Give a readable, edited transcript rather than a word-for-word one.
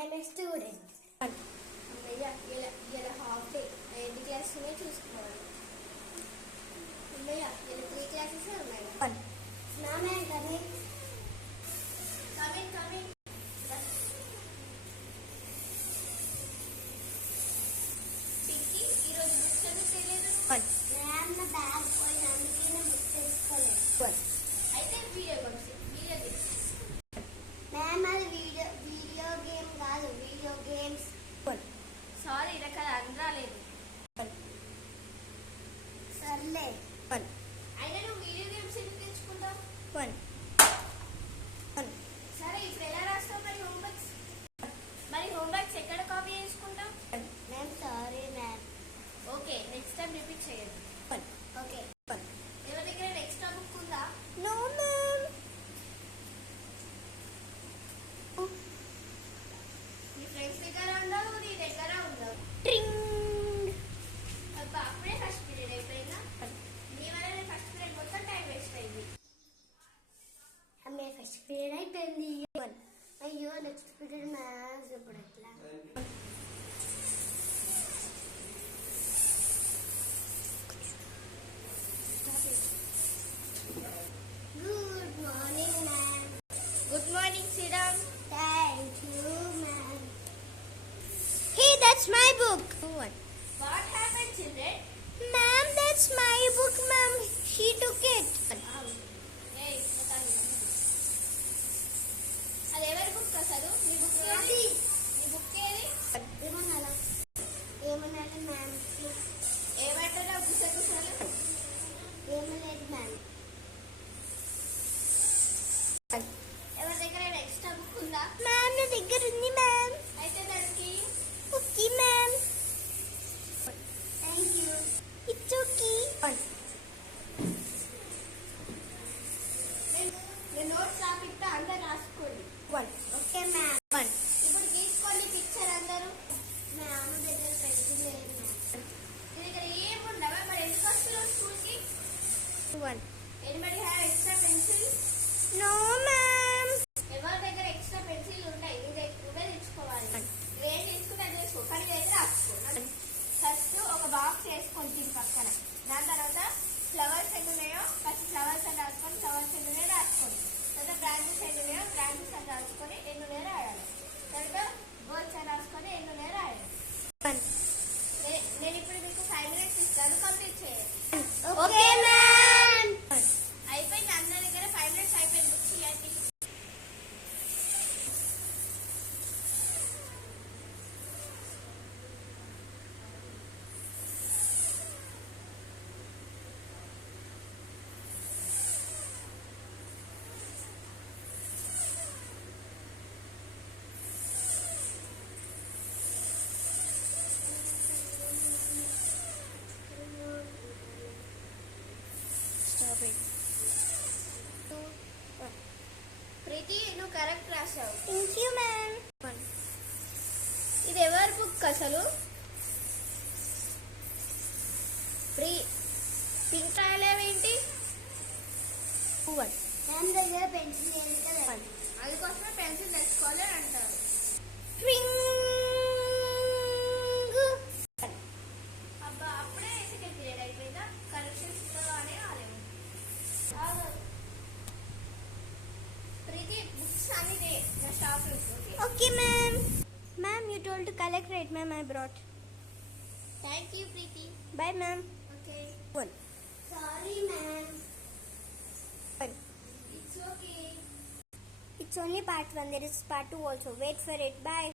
am a student. ఇలా half day 8 క్లాసులే చూసుకోవాలి. ఇలా 3 క్లాసెస్ ఉన్నాయి. Ma'am coming. పిక్కి ఈరోజు బుక్స్ ఎందుకు తెలియదు? మ్యామ్ నా బ్యాగ్ పోయినందుకు నేను బుక్స్ తీసుకోలేదు. అయితే వీడియో మ్యామ్ అది వీడియో గేమ్ కాదు, వీడియో గేమ్స్. సారీ ఇక్కడ అనరాలేదు. సర్లే అయినా నువ్వు వీడియో గేమ్స్ ఎందుకు తెచ్చుకుంటావు? సరే ఇప్పుడు ఎలా రాస్తావు మరి హోంవర్క్స్ ఎక్కడ కాపీ చేసుకుంటావు? Ma'am sorry ma'am. Okay next time repeat చేయండి. ఓకే ఎవరి దగ్గర ఎక్స్ట్రా బుక్ ఉందా? No ma'am. నీ ఫ్రెండ్స్ దగ్గర ఉండవు, నీ దగ్గర ఉండవు. అప్పుడే ఫస్ట్ పీరియడ్ అయిపోయిందా? నీ వల్ల ఫస్ట్ పీరియడ్ మొత్తం టైం వేస్ట్ అయింది. ఫస్ట్ పీరియడ్ అయిపోయింది. అయ్యో నెక్స్ట్ పీరియడ్ మ్యాథ్స్ ఇప్పుడు ఎట్లా? Good morning ma'am. Good morning Sriram. Thank you ma'am. Hey, that's my book. What happened, children? Ma'am, that's my book, ma'am. She took it. Hey, అది ఎవరి బుక్ అసలు? నీ బుక్ ఏది? ఏమన్నారా మ్యామ్? ఏమంటారా గుసగుసలు? ఏమలేదు మ్యామ్. ఎవరి దగ్గర ఎక్స్ట్రా బుక్ ఉందా? మ్యామ్ నా దగ్గర ఉంది మ్యామ్. అయితే దానికి okay ma'am. Thank you. It's okay. నేను నోట్స్ రాపిస్తా, అందరు రాసుకోండి. Okay ma'am. ఇప్పుడు తీసుకోండి పిక్చర్ అందరూ. మ్యామ్ దగ్గర పెన్సిల్ లేదు మ్యామ్. నీ దగ్గర ఏముండవా? మరి ఎందుకు వస్తున్నావు స్కూల్కి? Anybody have extra pencil? No ma'am. ఎవరి దగ్గర ఎక్స్ట్రా పెన్సిల్ ఉంటాయి, నువ్వే తెచ్చుకోవాలి. ఏం తీసుకుంటే అది తెచ్చుకో, కానీ అయితే రాసుకో. ఫస్ట్ ఒక బాక్స్ వేసుకోండి దీని పక్కన. దాని తర్వాత ఫ్లవర్స్ ఎన్ని ఉన్నాయో ఫస్ట్ ఫ్లవర్స్ అని రాసుకొని ఫ్లవర్స్ ఎన్ని ఉన్నాయో రాసుకోండి. తర్వాత బ్రాంచెస్ ఎన్ని ఉన్నాయో బ్రాంచెస్ అని రాసుకొని ఎన్ని ఉన్నాయో రాయాలి. తర్వాత బర్డ్స్ అని రాసుకొని ఎన్ని ఉన్నాయో రాయాలి. నేను ఇప్పుడు మీకు 5 minutes ఇస్తాను, కంప్లీట్ చేయండి. Okay ma'am. అయిపోయింది, అందరి దగ్గర 5 minutes అయిపోయింది. బుక్స్ ఇవ్వండి. ప్రీతి నువ్వు కరెక్ట్ రాసావు. Thank you ma'am. ఇది ఎవరి బుక్ అసలు? పింక్ రాయలేవేంటి? మ్యామ్ దగ్గర పెన్సిల్ లేదు కదా, అందుకోసమే పెన్సిల్ తెచ్చుకోవాలి అంటారు. అబ్బా అప్పుడే సెకండ్ పీరియడ్ అయిపోయిందా? కరెక్షన్స్ అని రాలేము. ప్రీతి బుక్స్ అన్ని నా షాప్ లో. Okay ma'am. Ma'am, you told to collect, right ma'am? I brought. Thank you, Preeti. Bye ma'am. Okay. Sorry ma'am. It's okay. It's only part 1. There is part 2 also. Wait for it. Bye.